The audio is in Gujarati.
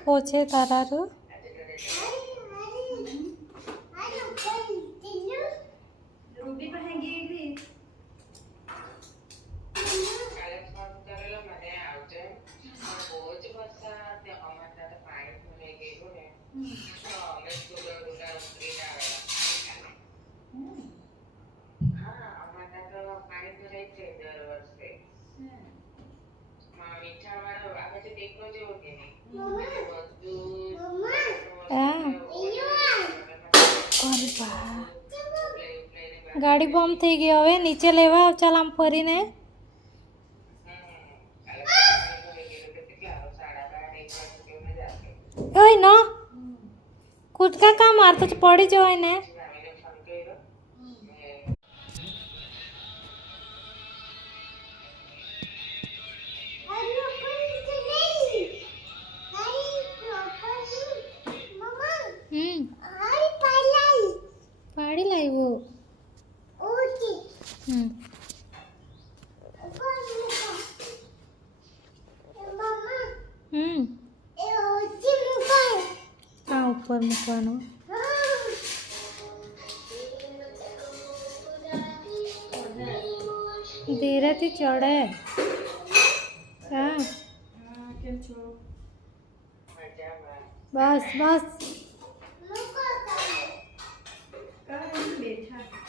પોછે તારારું ગાડી બોમ્બ થઈ ગઈ હવે નીચે લેવા આવ ચાલ આમ ફરીને ઓય નો કૂદકા કા મારતો જ પડી જવાય ને પાડી લાવ્યો આ ઉપર મૂકવાનો ધીરેથી ચડે હા બસ બસ બેઠા